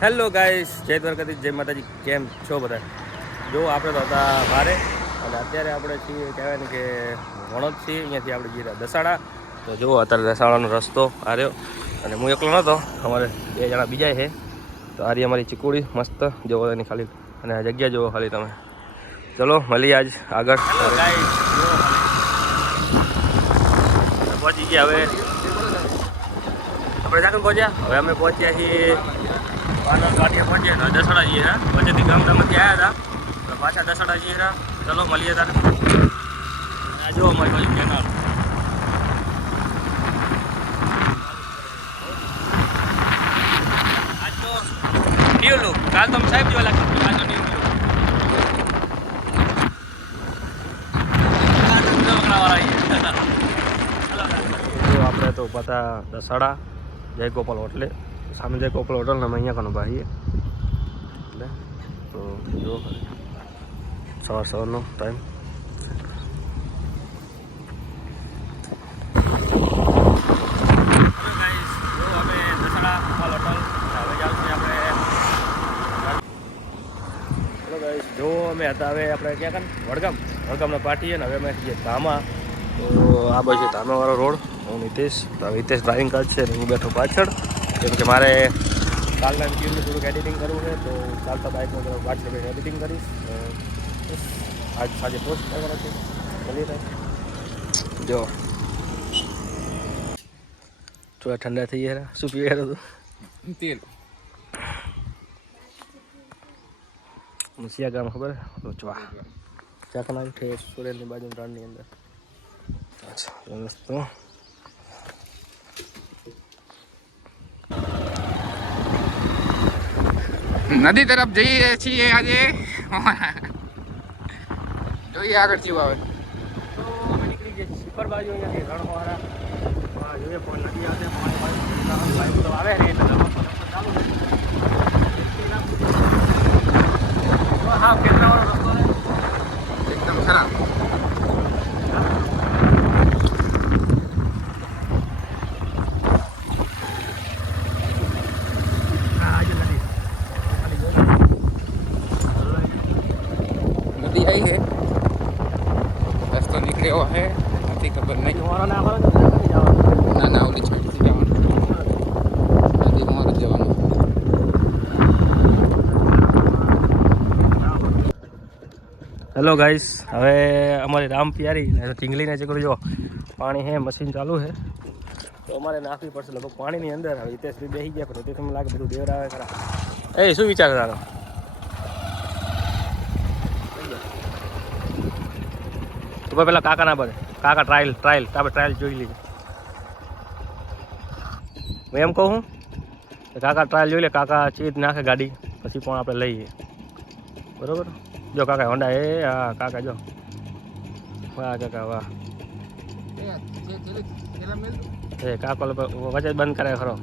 Hello guys, જય દ્વારકાધીશ, જય માતાજી. કેમ છો બધા? જો આપણે તો હતા બારે અને અત્યારે આપણે છીએ કહેવાય ને કે વણોદ છીએ. અહીંયાથી આપણે જઈએ દસાડા. તો જુઓ અત્યારે દસાડાનો રસ્તો આ રહ્યો અને હું એકલો નહોતો, અમારે 2 જણા બીજા છે. તો આ રહી અમારી ચીકુડી મસ્ત જુઓ એની ખાલી, અને આ જગ્યા જુઓ ખાલી તમે. ચલો મળીએ આજ આગળ. પહોંચી ગયા હવે આપણે જાકન પહોંચ્યા. હવે અમે પહોંચ્યા છીએ પાટિયા પહોંચ્યા દસાડા જઈએ હા. વચ્ચેથી ગામડામાંથી આવ્યા હતા, પાછા દસાડા જઈએ હા. ચલો મળીએ તારે. આ જુઓ અમારી બાજુ કેનાલ. આજ તો ન્યુ લુક. કાલ તો સાહેબ જેવા લાગતા, આજ તો ન્યુ લુક. આપણે તો પાછા દસાડા જય ગોપાલ હોટલે. સામે જય ગોપાલ હોટલ ને અમે અહીંયા કનો ભાઈએ એટલે તો જો સવારનો ટાઈમ. જો અમે હતા હવે આપણે ક્યાં કાન વડગામના પાટીએ ને હવે અમે જઈએ ધામા. તો આ બાજુ ધામાવાળો રોડ. હું નીતેશ, તો હિતેશ ડ્રાઇવિંગ કરશે ને હું બેઠો પાછળ, કેમ કે મારે કાલના વિડીયોનું થોડુંક એડિટિંગ કરવું છે. તો ચાલતા બાઇકમાં પાછળ એડિટિંગ કરીશ. આજ સાંજે પોસ્ટ કરવાનો છે. મળીએ થાય જો થોડા ઠંડા થઈ ગયા. શું પી ગયા તું? તેલ મુસિયા ગામ ખબર રોચવા ચાકના ઠેસ સુરેલની બાજુ રણની અંદર. અચ્છા રસ્તો નદી તરફ જઈએ છીએ આજે. જોઈએ આગળ જીવ આવે. તો અમે નીકળી જઈએ સિપર બાજુ. અહીંયાથી રણવાળા જોઈએ પણ નદી આવે પાણી તો આવે ને એટલે ચાલુ હા ખેતરાવાળો રસ્તો છે એકદમ ખરાબ. નદી આવી છે, રસ્તો નીકળ્યો છે, નથી ખબર નહીં. ના ના ઓલી છાંટથી જવાનું, નદી અમારું જવાનું. હેલો ગાઈસ, હવે અમારી રામ પિયારી ટીંગલીને ચકરું જો પાણી છે, મશીન ચાલુ છે. તો અમારે નાખવી પડશે લગભગ પાણીની અંદર. હવે હિતેશ બી બેસી ગયા, પણ હિતેશ મને લાગે બધું દેવર આવે ખરા. એ શું વિચાર તારો? તો પેલા કાકા ના બને કાકા ટ્રાયલ આપણે ટ્રાયલ જોઈ લઈએ. હું એમ કહું કાકા ટ્રાયલ જોઈ લે. કાકા ચીજ નાખે ગાડી પછી પણ આપણે લઈએ, બરોબર? જો કાકા હોન્ડા એ હા કાકા જો વાહ કાકા વાહ. એ કાકો વચ્ચે બંધ કરે ખરો.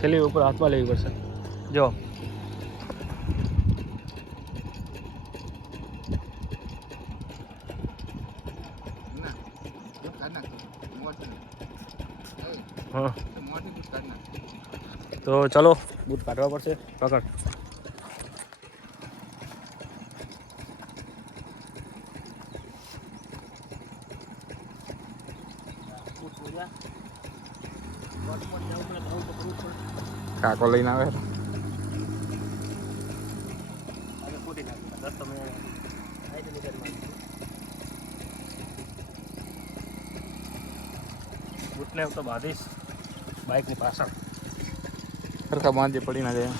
છેલ્લી ઉપર હાથમાં લેવી પડશે. જો હા તો ચલો બૂટ કાઢવા પડશે. પકડ. કાકો લઈને આવે. બૂટને તો બાંધીશ બાઇકની પાછળ. સરખા બાંધે પડી ના જાય.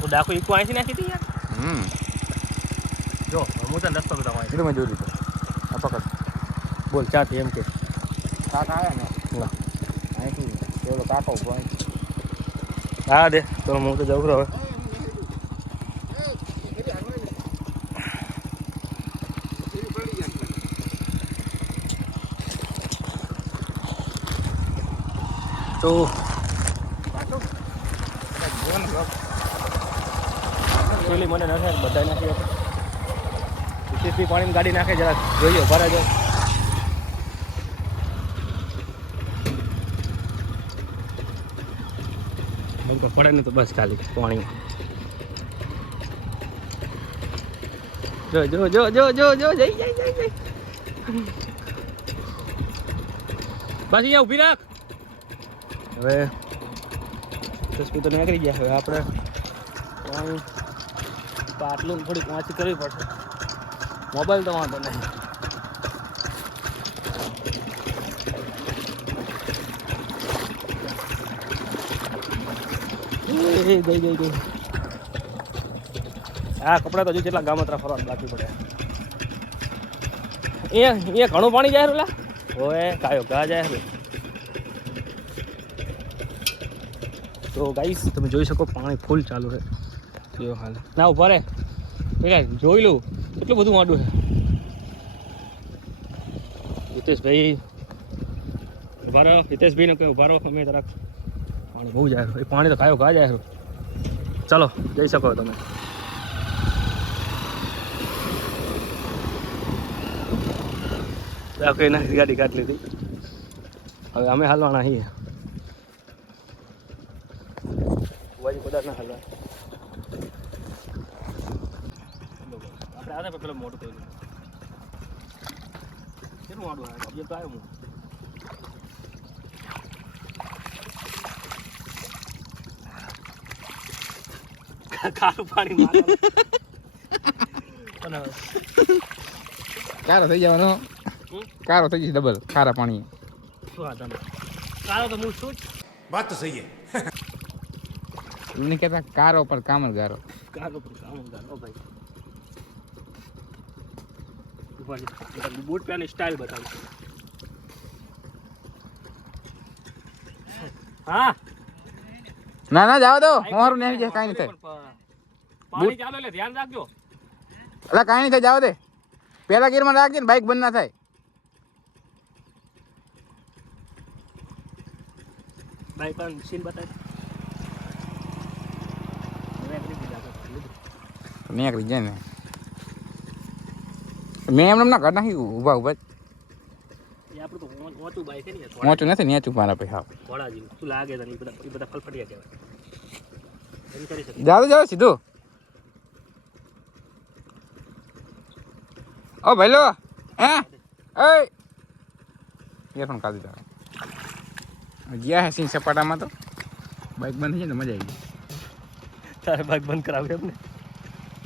તો ડાકુ ઈકો અહીંથી નાખી હતી યાર. જો હું તને રસ્તો બતાવું. એટલે મેં જોઈ લીધો. આ પકડ. બોલ ચાથી એમ કે કાકા આવે ને ના અહીંથી પેલો કાકો ઉભો અહીંથી. હા દે તો હું તો જવું હવે. તો એકચ્યુઅલી મને નથી બધા નાખી આપણે હિતેશભાઈ પાણીની ગાડી નાખે જરા જોઈએ ભરે જો પડે ને તો બસ ખાલી પાણીમાં જો જો જો જો જો જો જઈ જઈ જઈ જઈ બસ અહીંયા ઊભી રાખ હવે તસવી તો નીકળી ગયા હવે આપણે પાણી પાટલું થોડી પહોંચી કરવી પડશે મોબાઈલ તો વાંધો નહીં ગઈ ગઈ ગઈ હા કપડા તો હજુ કેટલા ગામત્રા ફરવા બાકી પડે એ ઘણું પાણી જાય ઓલા ઓએ કાયો ગા જાય તો ગાઈસ તમે જોઈ શકો પાણી ફૂલ ચાલુ છે જો હાલ ના ઉભા રે જોઈ લઉં કેટલું બધું વાંડું છે હિતેશભાઈ ઉભા રહો હિતેશભાઈને કહે ઉભા રહો અમે જરાક પાણી બહુ જાય એ પાણી તો કાયો ઘા જાય ચાલો જઈ શકો તમે કઈ નાખી ગાડી કાઢ લીધી હવે અમે હાલવાના છીએ કદાચ ના હાલવા આપણે આને પેલો મોટું કહ્યું કેટલું વાંડું આવે એ તો આવ્યો હું ખારું પાણી કારો થઈ જવાનો કારો થઈ જશે ડબલ ખારા પાણી કારો તો હું શું बात तो सही है એમને કહેતા કારો પર કામર ગારો કારો પર કામર ગારો ભાઈ બૂટ પહેરની સ્ટાઇલ બતાવું હા ના ના જાવ દો મોરું નહીં જાય કાંઈ નહીં થાય પાણી ચાલો એટલે ધ્યાન રાખજો એટલે કાંઈ નહીં થાય જાવ દે પહેલા ગીરમાં રાખજે ને બાઇક બંધ ના થાય બાઇક પર સીન બતાય નીકળી જાય ને મેં એમને ના કાઢ નાખી ઊભા ઊભા એ આપણું તો મોટું બાઇક છે ને મોટું નથી નેચું મારા ભાઈ હા ઘોડા જેવું શું લાગે તને એ બધા ફલફટિયા કહેવાય એમ કરી શકે જાવ જાવ સીધું ઓ ભાઈ લો હે એ ઈયરફોન કાઢી જાવ ગયા હે સિંહ સપાટામાં તો બાઇક બંધ થઈ જાય ને મજા આવી ગઈ તારે બાઇક બંધ કરાવે એમ ને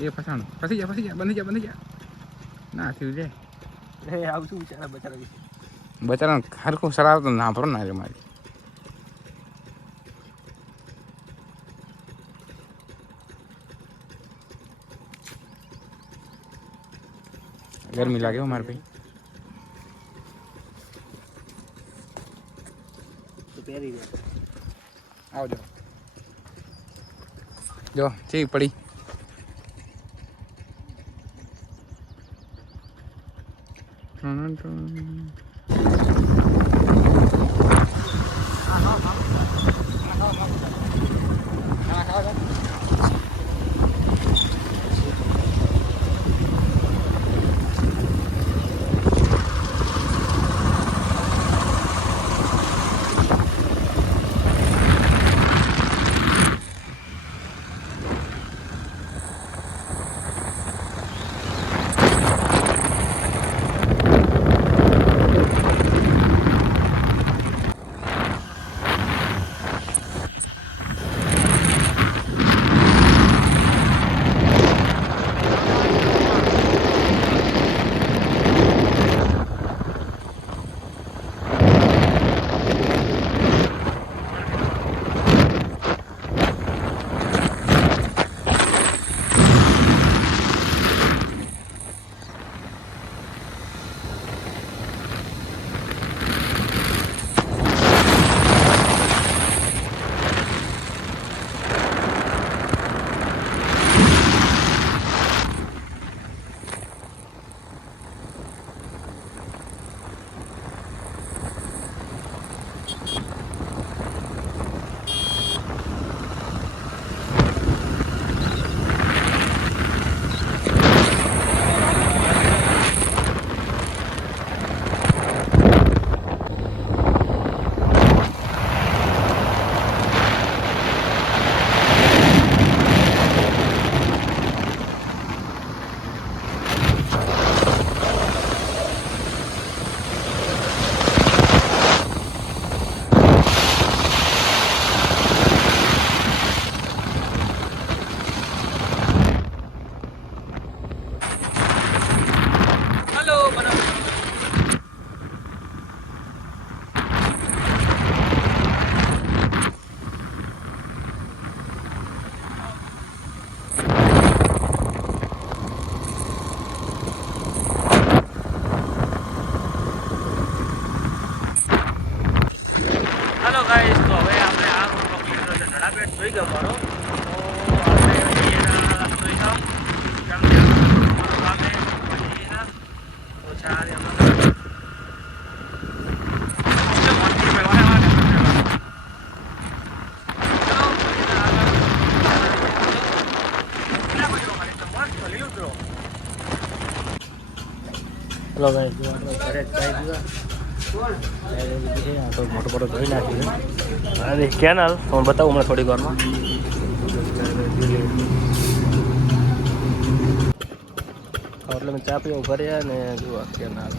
એ ફસાણું ફસી જા બંધ જા ના થયું જાય એ આવશું બિચારા બચારાને હરખું સરાવ તો ના ભરો ના રે મારી ગરમી લાગે હો મારે ભાઈ તો પહેરી દે આવજો જો ચી પડી ચલો ભાઈ જો આપણે ઘરે જ ખાઈ દીધા તો મોટો મોટો ધોઈ નાખ્યું અને કેનાલ હું બતાવું હમણાં થોડીક વારમાં એટલે મેં ચા પીવું ભર્યા ને જુઓ કેનાલ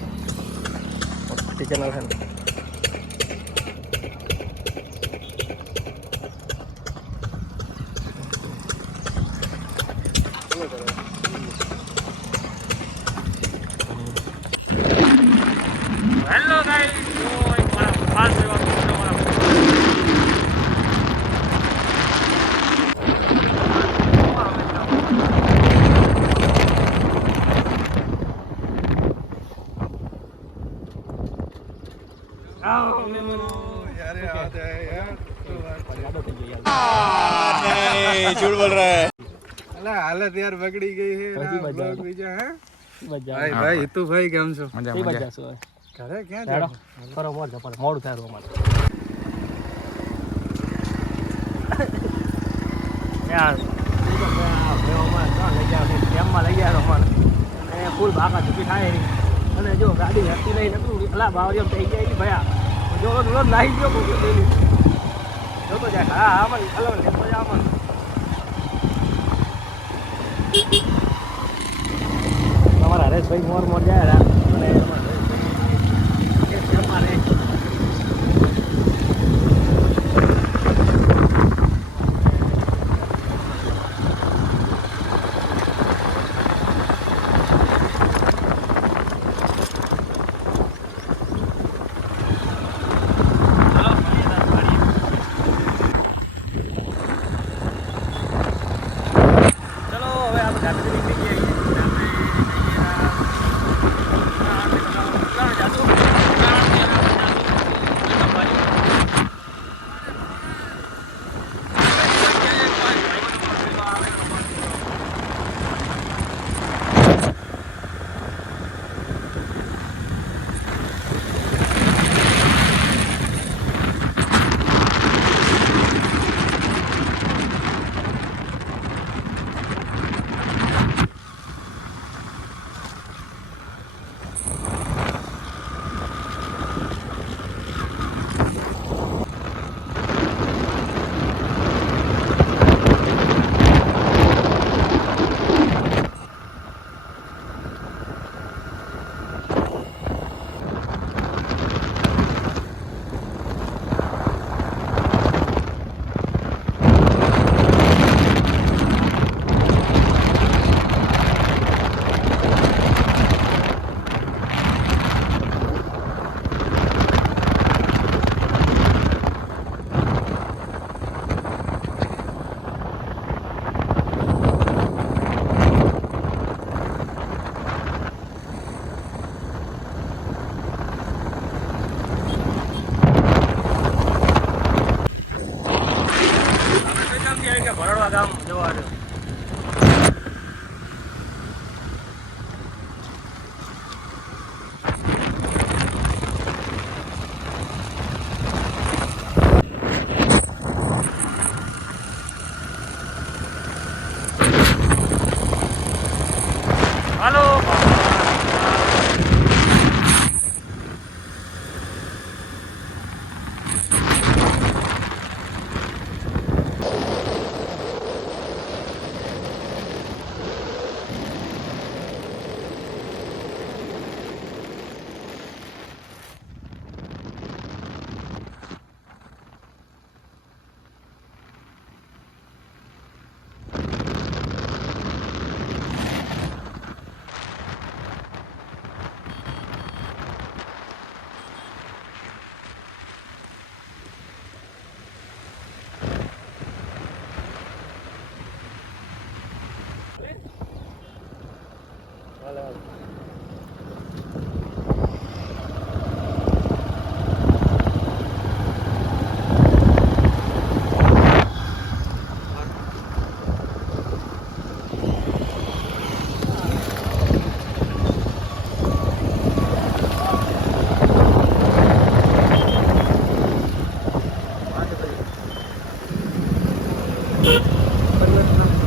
મોટી કેનાલ છે ને હેલો ગાઈસ ખાસ झूठ बोल रहा है अल्लाह हालत यार बगड़ी गई है ब्लॉग बीजा है મજા भाई भाई हितू भाई केम छो મજા મજા શું घरे क्या હેડો जाओ કરો મોડ જપર મોડું થાય અમારે યાર લઈ ગયા કેમ્પમાં લઈ ગયા અમારે અને ફૂલ ભાગા ચૂકી થાય અને જો ગાડી હરતી નહીં નતું એટલા બાવરીઓ થઈ ગયા ભયા જો રોજ નાહી ગયો જોતો જાય હા આમાં અલગ લેતો જાય આમાં અમારા હરેશભાઈ મોર જાય અને કેમ્પમાં રહે ભરડવા ગામ જવાનું હાલો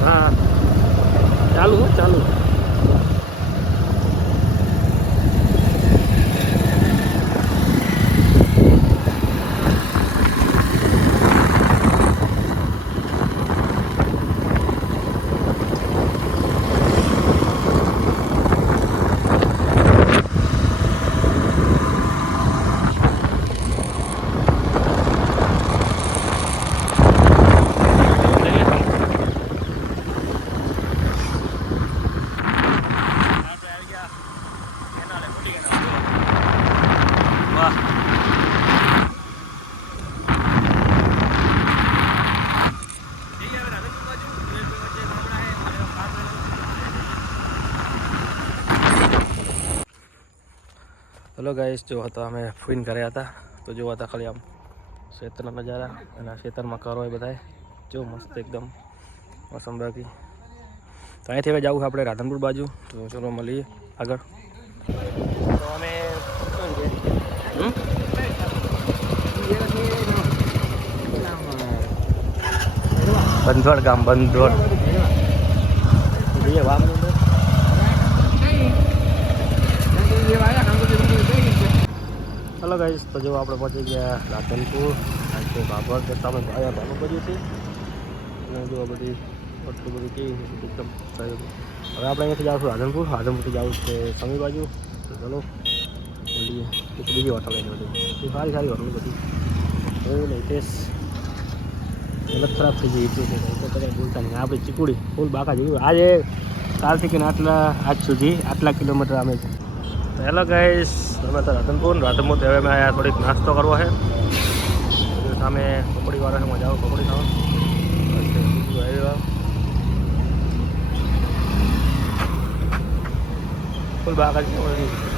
હા ચાલુ ચાલુ. વાહ. હેલો ગાઈસ, જો હતા અમે ફૂઈને કર્યા હતા તો જોવા હતા ખાલી આમ ખેતરના નજારા અને આ ખેતરમાં કરો એ બધા જો મસ્ત એકદમ મોસમ બાકી. તો અહીંથી હવે જવું આપણે રાધનપુર બાજુ. તો ચલો મળીએ આગળ. તો અમે બંધોડ ગામ બંધોડ જઈએ વામ. હલો ગાઈસ, તો જો આપણે પહોંચી ગયા રાધનપુર. આ છે બાબર કરતા અમે ભાઈ ભાગો બધું છે અને જો બધી આટલું બધું કેવી છે એકદમ સારું. હવે આપણે અહીંયાથી જાઉં છું રાધનપુર. રાધનપુરથી જવું છે સમી બાજુ. તો ચલો મળીએ. એક બીજી હોટલ આવી બધી સારી સારી હોટલ બધી હવે લેટેસ હાલત ખરાબ થઈ ગઈ છે તો કંઈ બોલતા નહીં. આપણે ચીકુડી ફૂલ બાકા જેવું આજે કાલથી કે આજ સુધી આટલા કિલોમીટર અમે. તો હેલો ગાઈસ, અમે તો રાધનપુર તો હવે મેં અહીંયા થોડીક નાસ્તો કરવો છે. સામે પકોડીવાળા છે, મજા આવે પકોડી ખાવા. ફૂલ બાકા જેવું